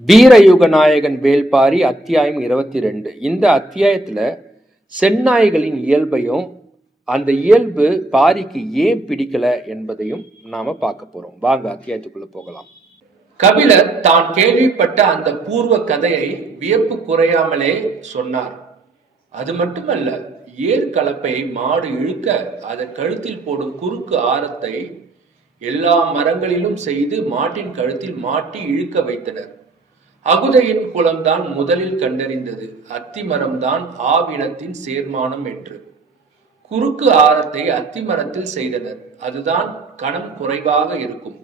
வீரயுக நாயகன் வேல்பாரி அத்தியாயம் இருபத்தி ரெண்டு இந்த அத்தியாயத்தில் செந்நாய்களின் இயல்பையும் அந்த இயல்பு பாரிக்கு ஏன் பிடிக்கல என்பதையும் நாம பார்க்க போறோம். வாங்க அத்தியாயத்துக்குள்ள போகலாம். கபிலர் தான் கேள்விப்பட்ட அந்த பூர்வ கதையை வியப்பு குறையாமலே சொன்னார். அது மட்டுமல்ல ஏர் கலப்பை மாடு இழுக்க அதன் கழுத்தில் போடும் குறுக்கு ஆரத்தை எல்லா மரங்களிலும் செய்து மாட்டின் கழுத்தில் மாட்டி இழுக்க வைத்தனர். அகுதையின் குலம்தான் முதலில் கண்டறிந்தது. அத்திமரம்தான் ஆவினத்தின் சேர்மானம் என்று குறுக்கு ஆரத்தை அத்திமரத்தில் செய்தனர். அதுதான் கணம் குறைவாக இருக்கும்.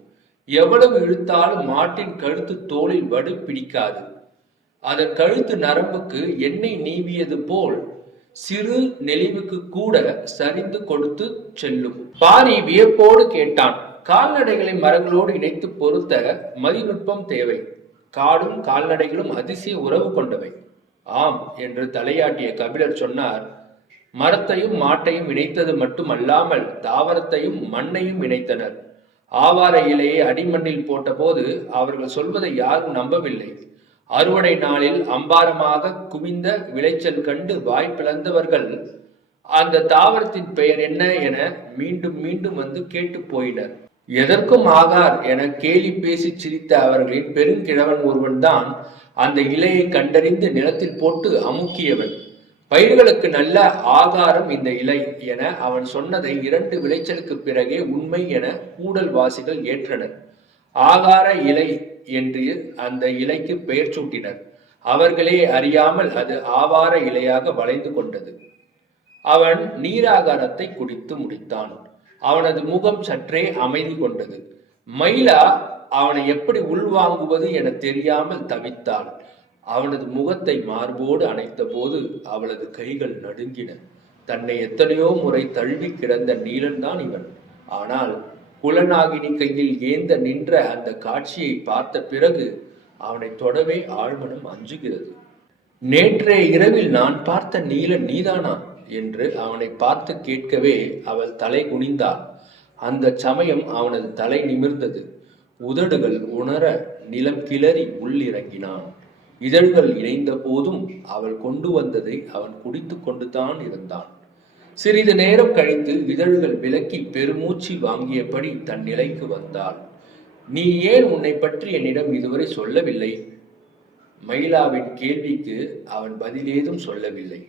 எவ்வளவு இழுத்தாலும் மாட்டின் கழுத்து தோளில் வடு பிடிக்காது. அதன் கழுத்து நரம்புக்கு எண்ணெய் நீவியது போல் சிறு நெளிவுக்கு கூட சரிந்து கொடுத்து செல்லும். பாரி வியப்போடு கேட்டான் கால்நடைகளை மரங்களோடு இணைத்து பொருத்த மதிநுட்பம் தேவை. காடும் கால்நடைகளும் அதிசய உறவு கொண்டவை. ஆம் என்று தலையாட்டிய கபிலர் சொன்னார். மரத்தையும் மாட்டையும் இணைத்தது மட்டுமல்லாமல் தாவரத்தையும் மண்ணையும் இணைத்தனர். ஆவார இலையை அடிமண்ணில் போட்டபோது அவர்கள் சொல்வதை யாரும் நம்பவில்லை. அறுவடை நாளில் அம்பாரமாக குவிந்த விளைச்சல் கண்டு வாய்ப்பிழந்தவர்கள் அந்த தாவரத்தின் பெயர் என்ன? என மீண்டும் மீண்டும் வந்து கேட்டு போயினர். எதற்கும் ஆகார் என கேலி பேசி சிரித்த அவர்களின் பெருங்கிழவன் ஒருவன் தான் அந்த இலையை கண்டறிந்து நிலத்தில் போட்டு அமுக்கியவன். பயிர்களுக்கு நல்ல ஆகாரம் இந்த இலை என அவன் சொன்னதை இரண்டு விளைச்சலுக்கு பிறகே உண்மை என கூடல் வாசிகள் ஏற்றனர். ஆகார இலை என்று அந்த இலைக்கு பெயர் சூட்டினர். அவர்களே அறியாமல் அது ஆவார இலையாக வளைந்து கொண்டது. அவன் நீராகாரத்தை குடித்து முடித்தான். அவனது முகம் சற்றே அமைதி கொண்டது. மயிலா அவனை எப்படி உள்வாங்குவது என தெரியாமல் தவித்தாள் அவனது முகத்தை மார்போடு அணைத்த போது அவளது கைகள் நடுங்கின. தன்னை எத்தனையோ முறை தழுவி கிடந்த நீலன் தான் இவன். ஆனால் குலநாகினி கையில் ஏந்த நின்ற அந்த காட்சியை பார்த்த பிறகு அவனை தொடவே ஆழ்மனம் அஞ்சுகிறது. நேற்றைய இரவில் நான் பார்த்த நீலன் நீதானா? என்று அவனை பார்த்து கேட்கவே அவள் தலை குனிந்தாள் அந்த சமயம் அவனது தலை நிமிர்ந்தது. உதடுகள் உணர நிலம் கிளறி உள்ளிறங்கினான். இதழ்கள் இணைந்த போதும் அவள் கொண்டு வந்ததை அவன் குடித்து கொண்டுதான் இருந்தான். சிறிது நேரம் கழித்து இதழ்கள் விலக்கி பெருமூச்சு வாங்கியபடி தன் நிலைக்கு வந்தாள். நீ ஏன் உன்னை பற்றி என்னிடம் இதுவரை சொல்லவில்லை? மயிலாவின் கேள்விக்கு அவன் பதிலேதும் சொல்லவில்லை.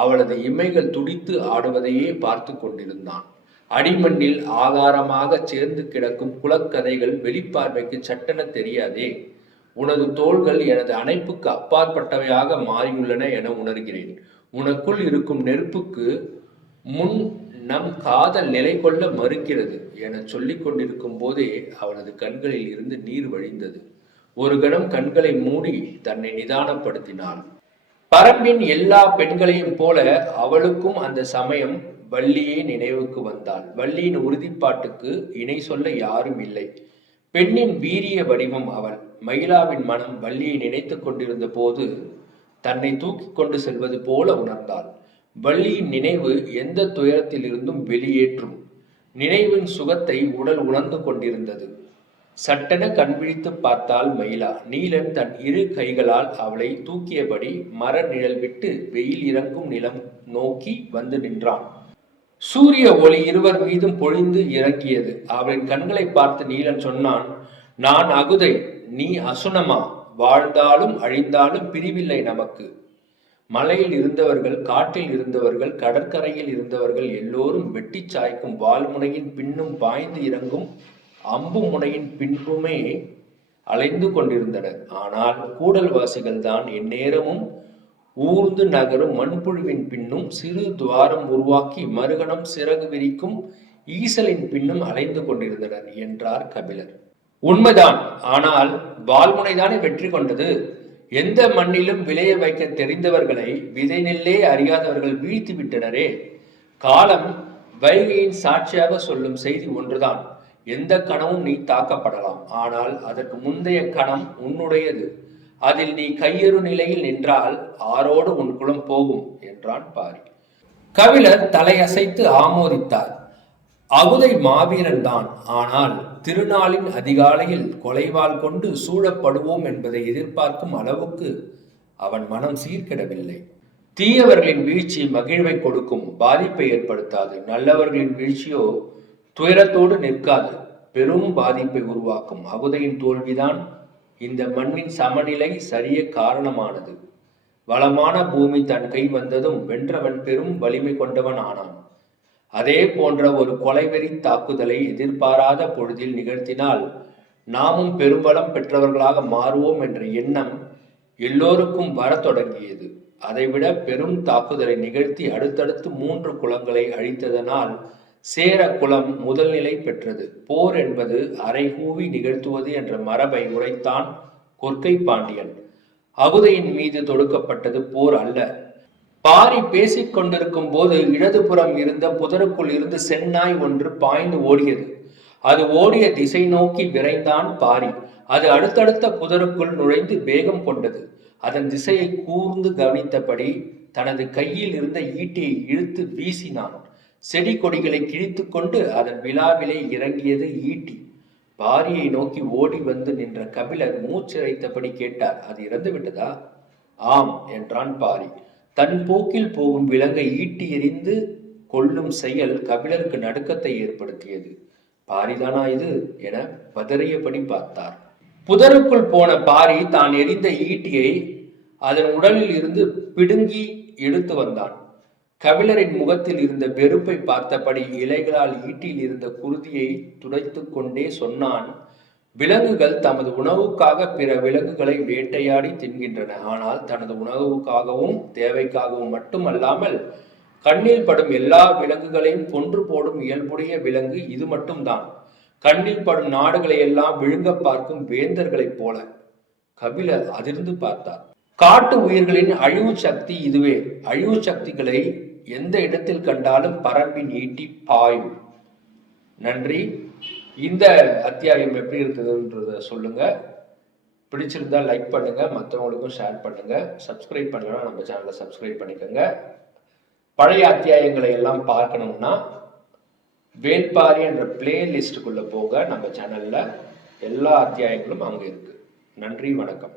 அவளது இமைகள் துடித்து ஆடுவதையே பார்த்து கொண்டிருந்தான். அடிமண்ணில் ஆகாரமாக சேர்ந்து கிடக்கும் குலக்கதைகள் வெளிப்பார்வைக்கு சட்டென தெரியாதே. உனது தோள்கள் எனது அணைப்புக்கு அப்பாற்பட்டவையாக மாறியுள்ளன என உணர்கிறேன். உனக்குள் இருக்கும் நெருப்புக்கு முன் நம் காதல் நிலை கொள்ள மறுக்கிறது என சொல்லிக் கொண்டிருக்கும் போதே அவனது கண்களில் இருந்து நீர் வழிந்தது. ஒரு கணம் கண்களை மூடி தன்னை நிதானப்படுத்தினாள் பரம்பின் எல்லா பெண்களையும் போல அவளுக்கும் அந்த சமயம் வள்ளியே நினைவுக்கு வந்தாள். வள்ளியின் உறுதிப்பாட்டுக்கு இணை சொல்ல யாரும் இல்லை. பெண்ணின் வீரிய வடிவம் அவள். மயிலாவின் மனம் வள்ளியை நினைத்து கொண்டிருந்த போது தன்னை தூக்கி கொண்டு செல்வது போல உணர்ந்தாள். வள்ளியின் நினைவு எந்த துயரத்திலிருந்தும் வெளியேற்றும். நினைவின் சுகத்தை உடல் உணர்ந்து கொண்டிருந்தது. சட்டென கண்விழித்து பார்த்தால் மயிலா. நீலன் தன் இரு கைகளால் அவளை தூக்கியபடி மர நிழல் விட்டு வெயில் இறங்கும் நிலம் நோக்கி வந்து நின்றான். சூரிய ஒளி இருவர் மீதும் பொழிந்து இறங்கியது. அவளின் கண்களை பார்த்து நீலன் சொன்னான் நான் அகுதை நீ அசுனமா? வாழ்ந்தாலும் அழிந்தாலும் பிரிவில்லை நமக்கு. மலையில் இருந்தவர்கள் காட்டில் இருந்தவர்கள் கடற்கரையில் இருந்தவர்கள் எல்லோரும் வெட்டி சாய்க்கும் வால்முனையின் பின்னும் பாய்ந்து இறங்கும் அம்பு முனையின் பின்புமே அலைந்து கொண்டிருந்தனர் ஆனால் கூடல்வாசிகள் தான் எந்நேரமும் ஊர்ந்து நகரும் மண்புழுவின் பின்னும் சிறு துவாரம் உருவாக்கி மறுகணம் சிறகு விரிக்கும் ஈசலின் பின்னும் அலைந்து கொண்டிருந்தனர் என்றார் கபிலர். உண்மைதான். ஆனால் வால்முனைதானே வெற்றி கொண்டது? எந்த மண்ணிலும் விளைய வைக்க தெரிந்தவர்களை விதை நெல்லே அறியாதவர்கள் வீழ்த்தி விட்டனரே காலம் வைகையின் சாட்சியாக சொல்லும் செய்தி ஒன்றுதான். எந்த கணமும் நீ தாக்கப்படலாம். ஆனால் அதற்கு முந்தைய கணம் உன்னுடையது. அதில் நீ கையெறு நிலையில் நின்றால் ஆரோடு உன் குலம் போகும் என்றான் பாரி. கபிலர் தலையசைத்து ஆமோதித்தார். அகுதை மாவீரன் தான். ஆனால் திருநாளின் அதிகாலையில் கொலைவாள் கொண்டு சூழப்படுவோம் என்பதை எதிர்பார்க்கும் அளவுக்கு அவன் மனம் சீர்கிடவில்லை. தீயவர்களின் வீழ்ச்சி மகிழ்வை கொடுக்கும் பாதிப்பை ஏற்படுத்தாது. நல்லவர்களின் வீழ்ச்சியோ துயரத்தோடு நிற்காது. பெரும் பாதிப்பை உருவாக்கும். அகுதையின் தோல்விதான் இந்த மண்ணின் சமநிலை சரிய காரணமானது. வளமான பூமி தன் கை வந்ததும் வென்றவன் பெரும் வலிமை கொண்டவன் ஆனான். அதே போன்ற ஒரு கொலைவெறி தாக்குதலை எதிர்பாராத பொழுதில் நிகழ்த்தினால் நாமும் பெரும்பலம் பெற்றவர்களாக மாறுவோம் என்ற எண்ணம் எல்லோருக்கும் வரத் தொடங்கியது. அதைவிட பெரும் தாக்குதலை நிகழ்த்தி அடுத்தடுத்து மூன்று குளங்களை அழித்ததனால் சேர குலம் முதல்நிலை பெற்றது. போர் என்பது அரைகூவி நிகழ்த்துவது என்ற மரபை உரைத்தான் கொற்கை பாண்டியன். அகுதையின் மீது தொடுக்கப்பட்டது போர் அல்ல. பாரி பேசிக் கொண்டிருக்கும் போது இடதுபுறம் இருந்த புதருக்குள் இருந்து செந்நாய் ஒன்று பாய்ந்து ஓடியது. அது ஓடிய திசை நோக்கி விரைந்தான் பாரி. அது அடுத்தடுத்த புதருக்குள் நுழைந்து வேகம் கொண்டது. அதன் திசையை கூர்ந்து கவனித்தபடி தனது கையில் இருந்த ஈட்டியை இழுத்து வீசினான். செடி கொடிகளை கிழித்து கொண்டு அதன் விழாவிலே இறங்கியது ஈட்டி. பாரியை நோக்கி ஓடி வந்து நின்ற கபிலர் மூச்சிறைத்தபடி கேட்டார் அது இறந்து விட்டதா? ஆம் என்றான் பாரி. தன் போக்கில் போகும் விலங்கை ஈட்டி எறிந்து கொள்ளும் செயல் கபிலருக்கு நடுக்கத்தை ஏற்படுத்தியது. பாரிதானா இது? என பதறியபடி பார்த்தார். புதருக்குள் போன பாரி தான் எரிந்த ஈட்டியை அதன் உடலில் இருந்து பிடுங்கி எடுத்து வந்தான். கபிலரின் முகத்தில் இருந்த வெறுப்பை பார்த்தபடி இலைகளால் ஈட்டில் இருந்த குருதியை துடைத்து கொண்டே சொன்னான் விலங்குகள் தமது உணவுக்காக பிற விலங்குகளை வேட்டையாடி தின்கின்றன. ஆனால் தனது உணவுக்காகவும் தேவைக்காகவும் மட்டுமல்லாமல் கண்ணில் படும் எல்லா விலங்குகளையும் கொன்று போடும் இயல்புடைய விலங்கு இது மட்டும்தான். கண்ணில் படும் நாடுகளை எல்லாம் விழுங்க பார்க்கும் வேந்தர்களைப் போல. கபிலர் அதிர்ந்து பார்த்தார். காட்டு உயிர்களின் அழிவு சக்தி இதுவே. அழிவு சக்திகளை எந்த இடத்தில் கண்டாலும் பரம்பி நீட்டி பாயும். நன்றி. இந்த அத்தியாயம் எப்படி இருந்ததுன்றத சொல்லுங்க. பிடிச்சிருந்தா லைக் பண்ணுங்க. மற்றவங்களுக்கும் ஷேர் பண்ணுங்க. சப்ஸ்கிரைப் பண்ணலாம் நம்ம சேனலை சப்ஸ்கிரைப் பண்ணிக்கோங்க. பழைய அத்தியாயங்களை எல்லாம் பார்க்கணும்னா வேல்பாரி என்ற பிளேலிஸ்ட்டுக்குள்ளே போக நம்ம சேனலில் எல்லா அத்தியாயங்களும் அங்கே இருக்குது நன்றி வணக்கம்.